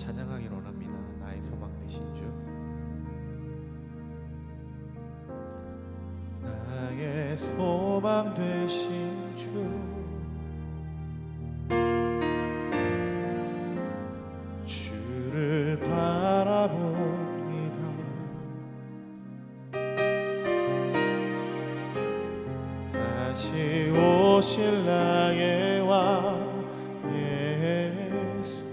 찬양하기를 원합니다. 나의 소망 되신 주, 나의 소망 되신 주, 주를 바라봅니다. 다시 오실 나의 왕 예수,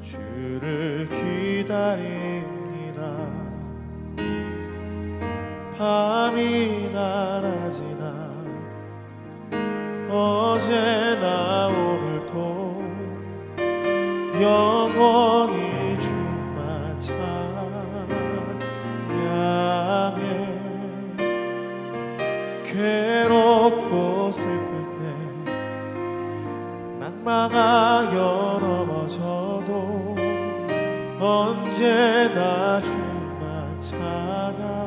주를 기다립니다. 밤이나 낮이나 어제나 오늘도 영원히 주만 찬양해. 괴롭고 슬플 때 낭망하여 넘어져도 언제나 주만 찬양하겠네.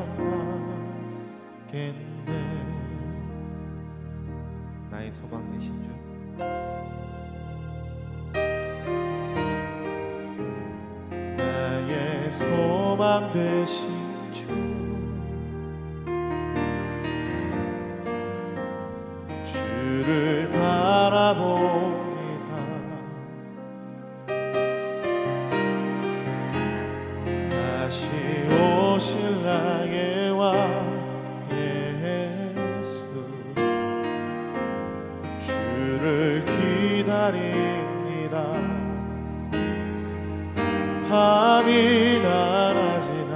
나의 소망 되신 주, 나의 소망 되신 주, 주를 바라봅니다. 다시 오실 나의 왕 예수, 주를 기다립니다. 밤이나 낮이나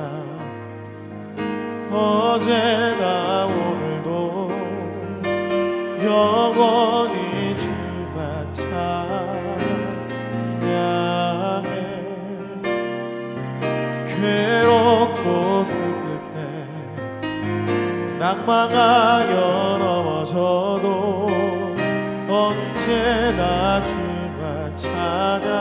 어제나 오늘도 영원히 주만 찬양해. 괴롭고 슬플 때 낭망하여 넘어져도 언제나 주만 찬양하겠네.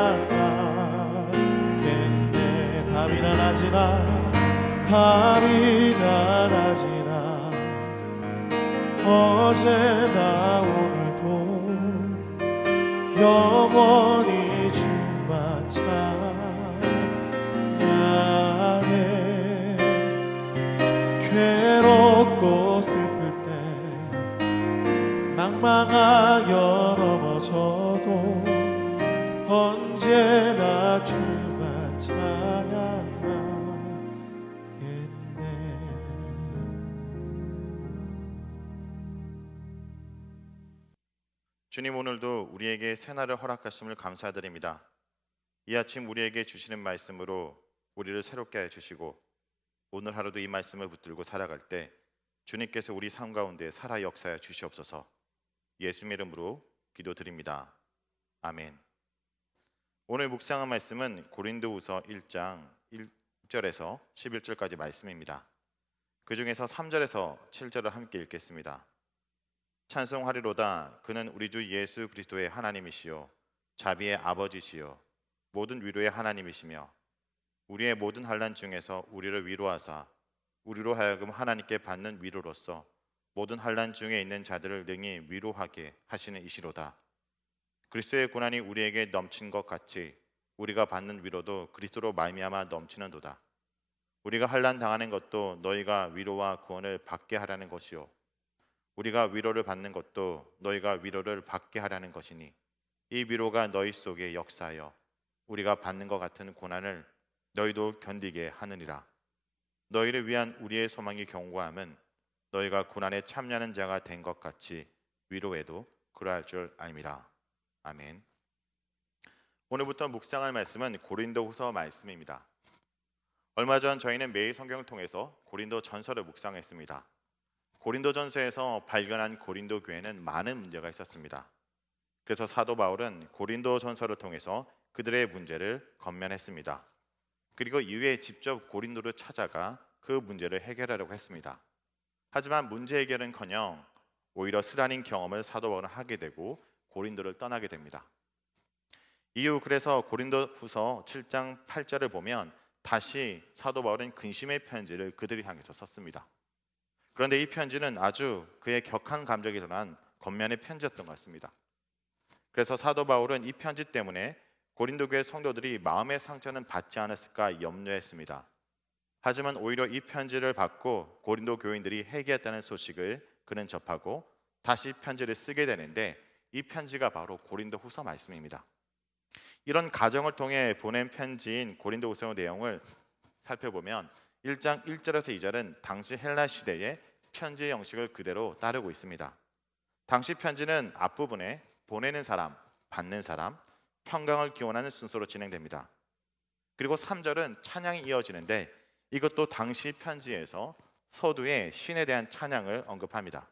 밤이나 낮이나 어제나 오늘도 영원히 주만 찬양해. 괴롭고 슬플 때 낭망하여 넘어져도 언제나 주만 찬양하겠네. 주님, 오늘도 우리에게 새날을 허락하심을 감사드립니다. 이 아침 우리에게 주시는 말씀으로 우리를 새롭게 해주시고 오늘 하루도 이 말씀을 붙들고 살아갈 때 주님께서 우리 삶 가운데 살아 역사해 주시옵소서. 예수님 이름으로 기도드립니다. 아멘. 오늘 묵상한 말씀은 고린도후서 1장 1절에서 11절까지 말씀입니다. 그 중에서 3절에서 7절을 함께 읽겠습니다. 찬송하리로다. 그는 우리 주 예수 그리스도의 하나님이시요 자비의 아버지시요 모든 위로의 하나님이시며 우리의 모든 환난 중에서 우리를 위로하사 우리로 하여금 하나님께 받는 위로로서 모든 환난 중에 있는 자들을 능히 위로하게 하시는 이시로다. 그리스도의 고난이 우리에게 넘친 것 같이 우리가 받는 위로도 그리스도로 말미암아 넘치는도다. 우리가 환난 당하는 것도 너희가 위로와 구원을 받게 하라는 것이요 우리가 위로를 받는 것도 너희가 위로를 받게 하라는 것이니 이 위로가 너희 속에 역사하여 우리가 받는 것 같은 고난을 너희도 견디게 하느니라. 너희를 위한 우리의 소망이 견고함은 너희가 고난에 참여하는 자가 된 것 같이 위로에도 그러할 줄 알미라. 아멘. 오늘부터 묵상할 말씀은 고린도후서 말씀입니다. 얼마 전 저희는 매일 성경을 통해서 고린도 전서를 묵상했습니다. 고린도 전서에서 발견한 고린도 교회는 많은 문제가 있었습니다. 그래서 사도 바울은 고린도 전서를 통해서 그들의 문제를 건면했습니다. 그리고 이후에 직접 고린도를 찾아가 그 문제를 해결하려고 했습니다. 하지만 문제 해결은커녕 오히려 쓰라린 경험을 사도 바울은 하게 되고 고린도를 떠나게 됩니다. 이후 그래서 고린도후서 7장 8절을 보면 다시 사도 바울은 근심의 편지를 그들을 향해서 썼습니다. 그런데 이 편지는 아주 그의 격한 감정이 드러난 겉면의 편지였던 것 같습니다. 그래서 사도 바울은 이 편지 때문에 고린도 교회 성도들이 마음의 상처는 받지 않았을까 염려했습니다. 하지만 오히려 이 편지를 받고 고린도 교인들이 회개했다는 소식을 그는 접하고 다시 편지를 쓰게 되는데, 이 편지가 바로 고린도후서 말씀입니다. 이런 과정을 통해 보낸 편지인 고린도후서 내용을 살펴보면 1장 1절에서 2절은 당시 헬라 시대의 편지의 형식을 그대로 따르고 있습니다. 당시 편지는 앞부분에 보내는 사람, 받는 사람, 평강을 기원하는 순서로 진행됩니다. 그리고 3절은 찬양이 이어지는데, 이것도 당시 편지에서 서두에 신에 대한 찬양을 언급합니다.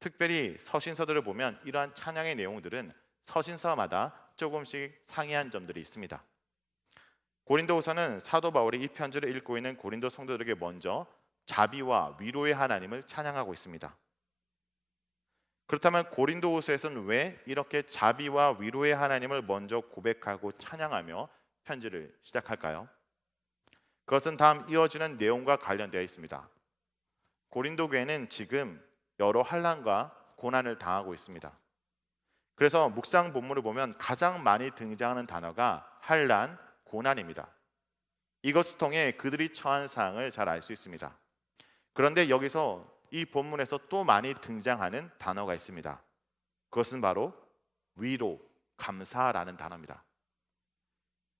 특별히 서신서들을 보면 이러한 찬양의 내용들은 서신서마다 조금씩 상이한 점들이 있습니다. 고린도후서는 사도 바울이 이 편지를 읽고 있는 고린도 성도들에게 먼저 자비와 위로의 하나님을 찬양하고 있습니다. 그렇다면 고린도후서에서는 왜 이렇게 자비와 위로의 하나님을 먼저 고백하고 찬양하며 편지를 시작할까요? 그것은 다음 이어지는 내용과 관련되어 있습니다. 고린도 교회는 지금 여러 환난과 고난을 당하고 있습니다. 그래서 묵상 본문을 보면 가장 많이 등장하는 단어가 환난, 고난입니다. 이것을 통해 그들이 처한 상황을 잘 알 수 있습니다. 그런데 여기서 이 본문에서 또 많이 등장하는 단어가 있습니다. 그것은 바로 위로, 감사라는 단어입니다.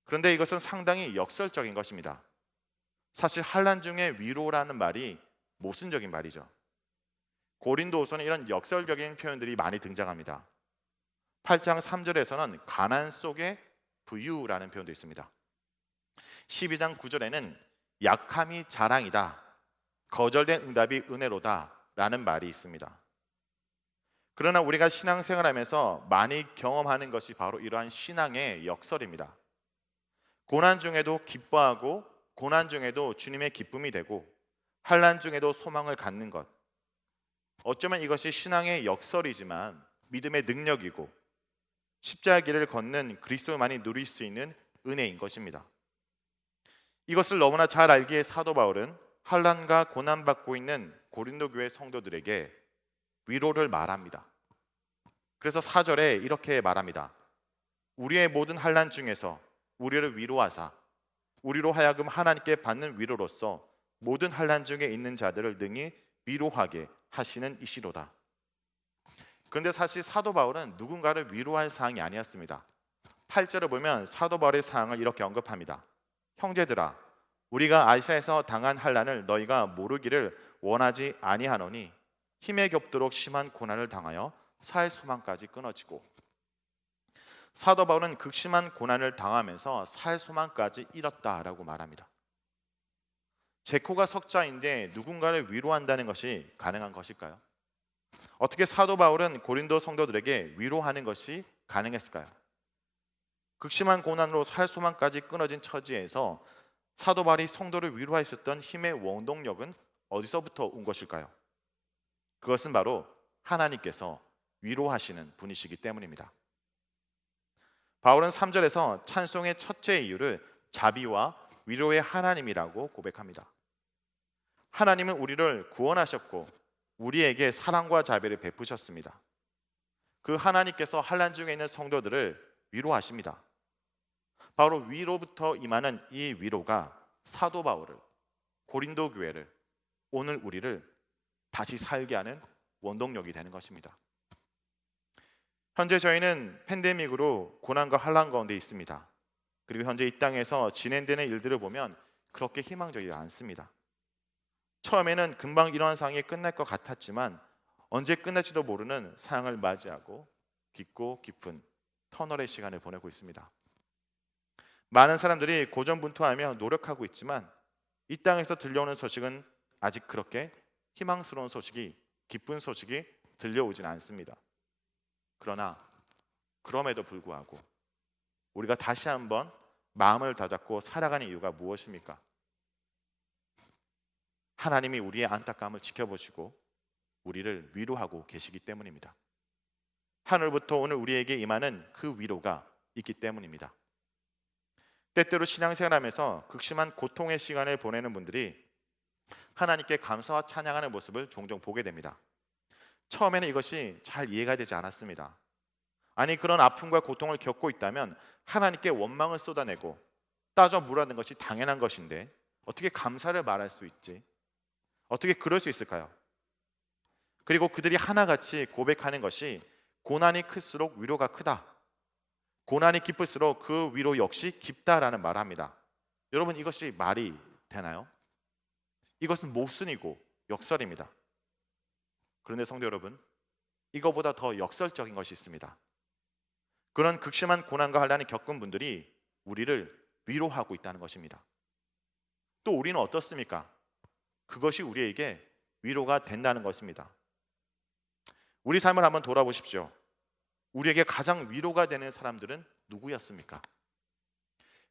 그런데 이것은 상당히 역설적인 것입니다. 사실 환난 중에 위로라는 말이 모순적인 말이죠. 고린도후서는 이런 역설적인 표현들이 많이 등장합니다. 8장 3절에서는 가난 속에 부유라는 표현도 있습니다. 12장 9절에는 약함이 자랑이다, 거절된 응답이 은혜로다 라는 말이 있습니다. 그러나 우리가 신앙생활하면서 많이 경험하는 것이 바로 이러한 신앙의 역설입니다. 고난 중에도 기뻐하고 고난 중에도 주님의 기쁨이 되고 환난 중에도 소망을 갖는 것, 어쩌면 이것이 신앙의 역설이지만 믿음의 능력이고 십자가 길을 걷는 그리스도만이 누릴 수 있는 은혜인 것입니다. 이것을 너무나 잘 알기에 사도 바울은 환난과 고난받고 있는 고린도 교회 성도들에게 위로를 말합니다. 그래서 4절에 이렇게 말합니다. 우리의 모든 환난 중에서 우리를 위로하사 우리로 하여금 하나님께 받는 위로로서 모든 환난 중에 있는 자들을 능히 위로하게 하시는 이시로다. 그런데 사실 사도 바울은 누군가를 위로할 사항이 아니었습니다. 8절을 보면 사도 바울의 사항을 이렇게 언급합니다. 형제들아, 우리가 아시아에서 당한 환난을 너희가 모르기를 원하지 아니하노니 힘에 겹도록 심한 고난을 당하여 살 소망까지 끊어지고. 사도 바울은 극심한 고난을 당하면서 살 소망까지 잃었다라고 말합니다. 제 코가 석자인데 누군가를 위로한다는 것이 가능한 것일까요? 어떻게 사도 바울은 고린도 성도들에게 위로하는 것이 가능했을까요? 극심한 고난으로 살 소망까지 끊어진 처지에서 사도 바울이 성도를 위로할 수 있었던 힘의 원동력은 어디서부터 온 것일까요? 그것은 바로 하나님께서 위로하시는 분이시기 때문입니다. 바울은 3절에서 찬송의 첫째 이유를 자비와 위로의 하나님이라고 고백합니다. 하나님은 우리를 구원하셨고 우리에게 사랑과 자비를 베푸셨습니다. 그 하나님께서 환난 중에 있는 성도들을 위로하십니다. 바로 위로부터 임하는 이 위로가 사도 바울을, 고린도 교회를, 오늘 우리를 다시 살게 하는 원동력이 되는 것입니다. 현재 저희는 팬데믹으로 고난과 환난 가운데 있습니다. 그리고 현재 이 땅에서 진행되는 일들을 보면 그렇게 희망적이지 않습니다. 처음에는 금방 이러한 상황이 끝날 것 같았지만 언제 끝날지도 모르는 상황을 맞이하고 깊고 깊은 터널의 시간을 보내고 있습니다. 많은 사람들이 고전분투하며 노력하고 있지만 이 땅에서 들려오는 소식은 아직 그렇게 희망스러운 소식이, 기쁜 소식이 들려오진 않습니다. 그러나 그럼에도 불구하고 우리가 다시 한번 마음을 다잡고 살아가는 이유가 무엇입니까? 하나님이 우리의 안타까움을 지켜보시고 우리를 위로하고 계시기 때문입니다. 하늘부터 오늘 우리에게 임하는 그 위로가 있기 때문입니다. 때때로 신앙생활하면서 극심한 고통의 시간을 보내는 분들이 하나님께 감사와 찬양하는 모습을 종종 보게 됩니다. 처음에는 이것이 잘 이해가 되지 않았습니다. 아니 그런 아픔과 고통을 겪고 있다면 하나님께 원망을 쏟아내고 따져 물어는 것이 당연한 것인데 어떻게 감사를 말할 수 있지? 어떻게 그럴 수 있을까요? 그리고 그들이 하나같이 고백하는 것이 고난이 클수록 위로가 크다. 고난이 깊을수록 그 위로 역시 깊다라는 말을 합니다. 여러분 이것이 말이 되나요? 이것은 모순이고 역설입니다. 그런데 성도 여러분, 이거보다 더 역설적인 것이 있습니다. 그런 극심한 고난과 환난을 겪은 분들이 우리를 위로하고 있다는 것입니다. 또 우리는 어떻습니까? 그것이 우리에게 위로가 된다는 것입니다. 우리 삶을 한번 돌아보십시오. 우리에게 가장 위로가 되는 사람들은 누구였습니까?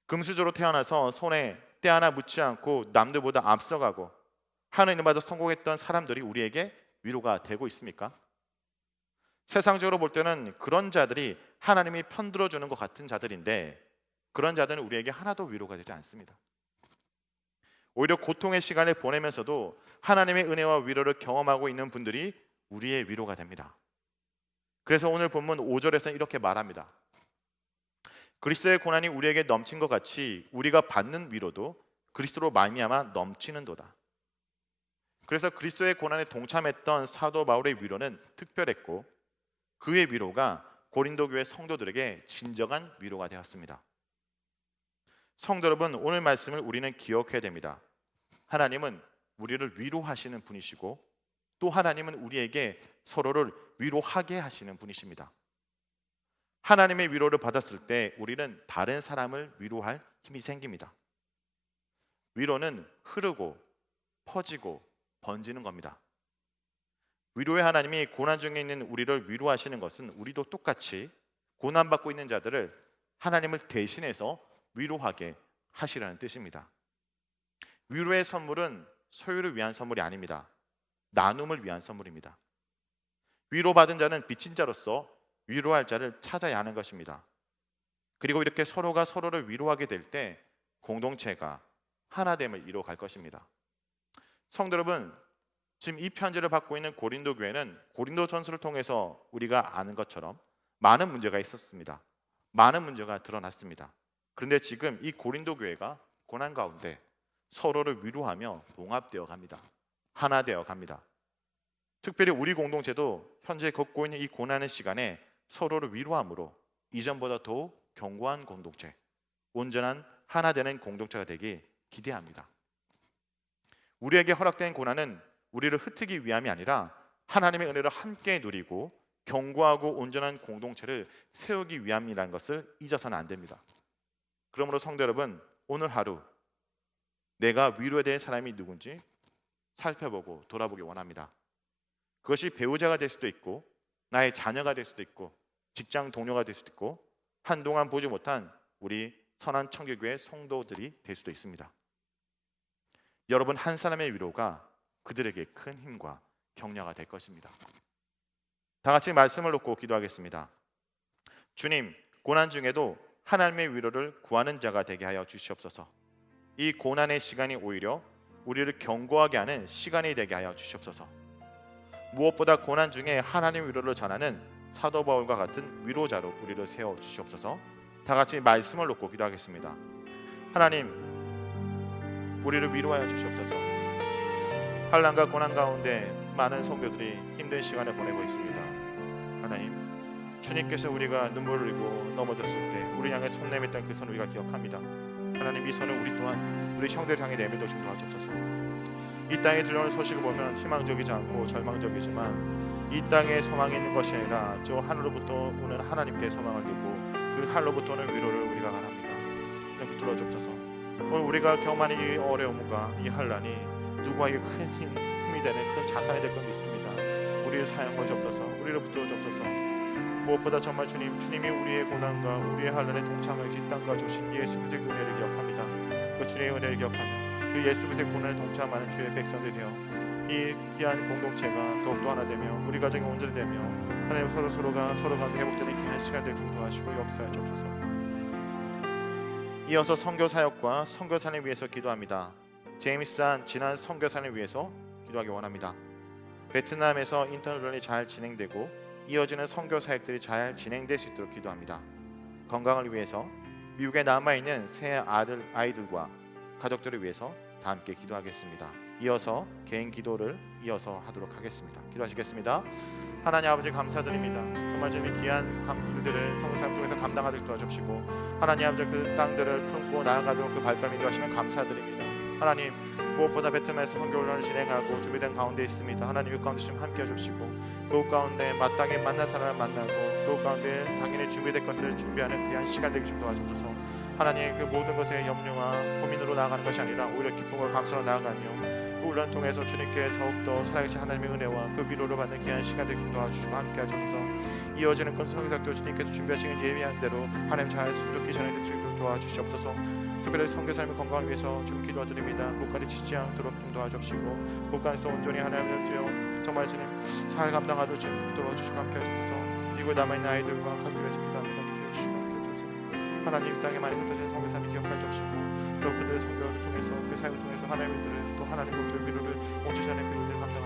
금수저로 태어나서 손에 때 하나 묻지 않고 남들보다 앞서가고 하는 일마다 성공했던 사람들이 우리에게 위로가 되고 있습니까? 세상적으로 볼 때는 그런 자들이 하나님이 편들어주는 것 같은 자들인데 그런 자들은 우리에게 하나도 위로가 되지 않습니다. 오히려 고통의 시간을 보내면서도 하나님의 은혜와 위로를 경험하고 있는 분들이 우리의 위로가 됩니다. 그래서 오늘 본문 5절에서는 이렇게 말합니다. 그리스도의 고난이 우리에게 넘친 것 같이 우리가 받는 위로도 그리스도로 말미암아 넘치는도다. 그래서 그리스도의 고난에 동참했던 사도 바울의 위로는 특별했고 그의 위로가 고린도 교회 성도들에게 진정한 위로가 되었습니다. 성도 여러분, 오늘 말씀을 우리는 기억해야 됩니다. 하나님은 우리를 위로하시는 분이시고 또 하나님은 우리에게 서로를 위로하게 하시는 분이십니다. 하나님의 위로를 받았을 때 우리는 다른 사람을 위로할 힘이 생깁니다. 위로는 흐르고 퍼지고 번지는 겁니다. 위로의 하나님이 고난 중에 있는 우리를 위로하시는 것은 우리도 똑같이 고난받고 있는 자들을 하나님을 대신해서 위로하게 하시라는 뜻입니다. 위로의 선물은 소유를 위한 선물이 아닙니다. 나눔을 위한 선물입니다. 위로받은 자는 빚진 자로서 위로할 자를 찾아야 하는 것입니다. 그리고 이렇게 서로가 서로를 위로하게 될 때 공동체가 하나됨을 이루어갈 것입니다. 성도 여러분, 지금 이 편지를 받고 있는 고린도 교회는 고린도 전서를 통해서 우리가 아는 것처럼 많은 문제가 있었습니다. 많은 문제가 드러났습니다. 그런데 지금 이 고린도 교회가 고난 가운데 서로를 위로하며 봉합되어 갑니다. 하나 되어 갑니다. 특별히 우리 공동체도 현재 겪고 있는 이 고난의 시간에 서로를 위로함으로 이전보다 더욱 견고한 공동체, 온전한 하나 되는 공동체가 되길 기대합니다. 우리에게 허락된 고난은 우리를 흩트기 위함이 아니라 하나님의 은혜를 함께 누리고 견고하고 온전한 공동체를 세우기 위함이라는 것을 잊어서는 안 됩니다. 그러므로 성도 여러분, 오늘 하루 내가 위로해야 될 사람이 누군지 살펴보고 돌아보기 원합니다. 그것이 배우자가 될 수도 있고 나의 자녀가 될 수도 있고 직장 동료가 될 수도 있고 한동안 보지 못한 우리 선한 청교교회 성도들이 될 수도 있습니다. 여러분 한 사람의 위로가 그들에게 큰 힘과 격려가 될 것입니다. 다 같이 말씀을 놓고 기도하겠습니다. 주님, 고난 중에도 하나님의 위로를 구하는 자가 되게 하여 주시옵소서. 이 고난의 시간이 오히려 우리를 견고하게 하는 시간이 되게 하여 주시옵소서. 무엇보다 고난 중에 하나님의 위로를 전하는 사도 바울과 같은 위로자로 우리를 세워 주시옵소서. 다 같이 말씀을 놓고 기도하겠습니다. 하나님, 우리를 위로하여 주시옵소서. 환난과 고난 가운데 많은 성도들이 힘든 시간을 보내고 있습니다. 하나님, 주님께서 우리가 눈물을 흘리고 넘어졌을 때 우리 향해 손 내밀던 그 손 우리가 기억합니다. 하나님, 이 손을 우리 또한 우리 형제를 향해 내밀도록 좀 도와주옵소서. 이 땅에 들려오는 소식을 보면 희망적이지 않고 절망적이지만 이 땅에 소망이 있는 것이 아니라 저 하늘로부터 오는 하나님께 소망을 두고 그 하늘로부터 오는 위로를 우리가 바랍니다. 하나님 붙들어 주옵소서. 오늘 우리가 경험하는 이 어려움과 이 환난이 누구에게 큰 힘이 되는 큰 자산이 될 것 믿습니다. 우리를 사용하여 주옵소서. 우리를 붙들어 주옵소서. 무엇보다 정말 주님이 우리의 고난과 우리의 환난에 동참하여 이 땅과 주신 예수 그리스도의 은혜를 기억합니다. 그 주님의 은혜를 기억하며 그 예수 그리스도의 고난에 동참하는 주의 백성들이 되어 이 귀한 공동체가 더욱더 하나 되며 우리 가정이 온전히 되며 하나님 서로가 서로 가운데 회복되는 귀한 시간 될 줄 도와주시고 역사해 주옵소서. 이어서 선교사역과 선교사를 위해서 기도합니다. 제임스한 지난 선교사를 위해서 기도하기 원합니다. 베트남에서 인턴훈련이 잘 진행되고 이어지는 선교 사역들이 잘 진행될 수 있도록 기도합니다. 건강을 위해서 미국에 남아있는 새 아이들과 가족들을 위해서 다 함께 기도하겠습니다. 이어서 개인 기도를 이어서 하도록 하겠습니다. 기도하시겠습니다. 하나님 아버지 감사드립니다. 정말 주님이 귀한 일들을 성교사님 통해서 감당하도록 도와주시고 하나님 아버지 그 땅들을 품고 나아가도록 그 발걸음 인도하시면 감사드립니다. 하나님 무엇보다 베트남에서 선교 훈련을 진행하고 준비된 가운데 있습니다. 하나님 그 가운데 좀 함께해 주시고 그 가운데 마땅히 만날 사람을 만나고 그 가운데 당연히 준비될 것을 준비하는 귀한 시간 되게 좀 도와주셔서 하나님 그 모든 것에 염려와 고민으로 나아가는 것이 아니라 오히려 기쁨과 감사로 나아가며 그 훈련을 통해서 주님께 더욱더 살아계신 하나님의 은혜와 그 위로를 받는 귀한 시간 되게 좀 도와주시고 함께 하셔서 이어지는 건 성교사도 주님께서 준비하신 예비한 대로 하나님 잘 순종히 전해드릴 수 있도록 도와주시옵소서. 특별히 선교사님의 건강을 위해서 좀 기도드립니다. 곳간에 지치지 않도록 좀 도와주시고 곳간에서 온전히 하나님의 주여 정말 주님 잘 감당하도록 좀 도와주시고 함께 하셔서 미국에 남아있는 아이들과 가족을 위해서 기도합니다. 도와주시고 함께 하셔서 하나님 이 땅에 많이 흩어진 선교사님 기억할 주시고 또 그들의 선교를 통해서 그 사역을 통해서 하나님의 일들을 또 하나님 것들의 위로를 온전히 전해 그 일들을 감당